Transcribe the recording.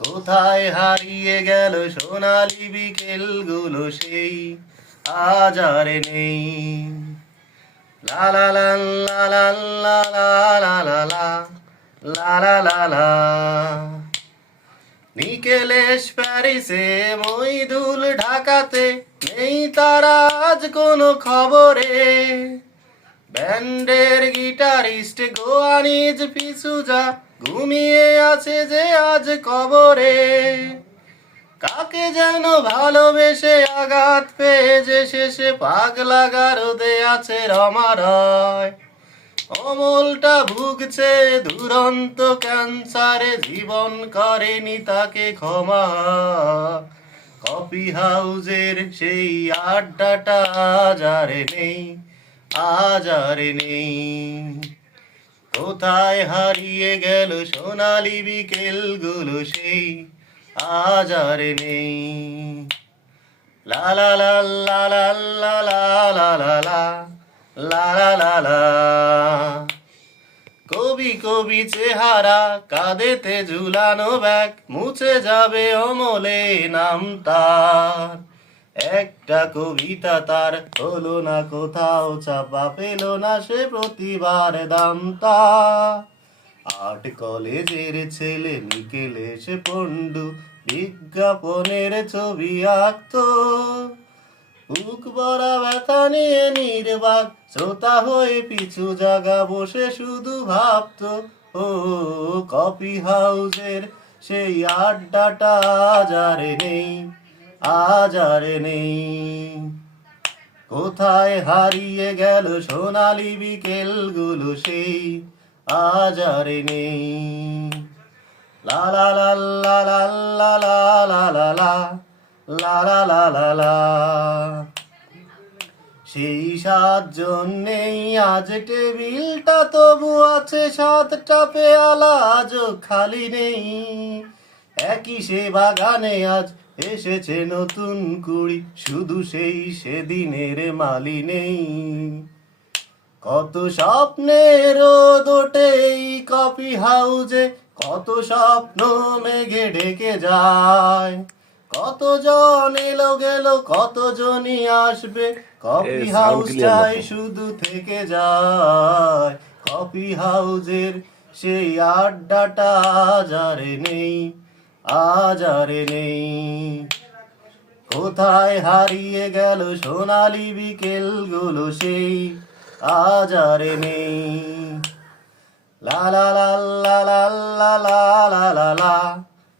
কোথায় হারিয়ে গেল সোনালি বিকেলগুলো সেই আজ আর নেই। লা লা লা লা লা লা লা লা লা লা লা লা লা। নিকেলেশ প্যারিসে, মইদুল ঢাকাতে, নেই তারা আজ কোনো খবরে। ব্যান্ডের গিটারিস্ট গোয়ানিজ পিসুজা ঘুমিয়ে আছে যে আজ কবরে। কাকে যেন ভালোবেসে আঘাত পেয়ে যে শেষে পাগলা গারদে আছে রমারয়। অমলটা ভুগছে দুরন্ত ক্যান্সারে, জীবন করেনি তাকে ক্ষমা। কফি হাউজের সেই আড্ডাটা আজ আর নেই, আজ আর নেই। কোথায় হারিয়ে গেল সোনালি বিকেলগুলো সেই আজ আর নেই। লা লা লা লা লা লা লা লা লা লা লা লা লা লা। কবি কবি চেহারা, কাঁধেতে ঝুলানো ব্যাগ, মুছে যাবে অমলে নাম তার। একটা কবিতা তার হলো না কোথাও চাপা, পেল না সে প্রতিবার দাম তার। আর্ট কলেজের ছেলে নিকেলেশ পন্ডু বিজ্ঞাপনের ছবি আঁকতো। বুক ভরা ব্যথা নিয়ে নির্বাক শ্রোতা হয়ে পিছু জাগা বসে শুধু ভাবতো, ও কফি হাউজের সেই আড্ডাটা আজ আর নেই, আজ আর নেই। কোথায় হারিয়ে গেল সোনালি বিকেলগুলো সেই আজ আর নেই। লা লা লা লা লা লা লা লা লা লা লা লা লা লা। সেই 7 জন নেই আজ টেবিলটা, তবু আছে 7টা পেয়ালা আজও খালি নেই। একই সে বাগানে আজ এসেছে নতুন কুড়ি, শুধু সেই সেদিনের মালি নেই। কত স্বপ্নের রোদ ওঠে এই কফি হাউজে, কত স্বপ্ন মেঘে ঢেকে যায়। কতজন এলো গেল, কতজনই আসবে, কফি হাউসটাই শুধু থেকে যায়। কফি হাউজের সেই আড্ডাটা আজ আর নেই, আজ আর নেই। কোথায় হারিয়ে গেল সোনালি বিকেলগুলো সেই আজ আর নেই। লা লা লা লা লা লা লা লা লা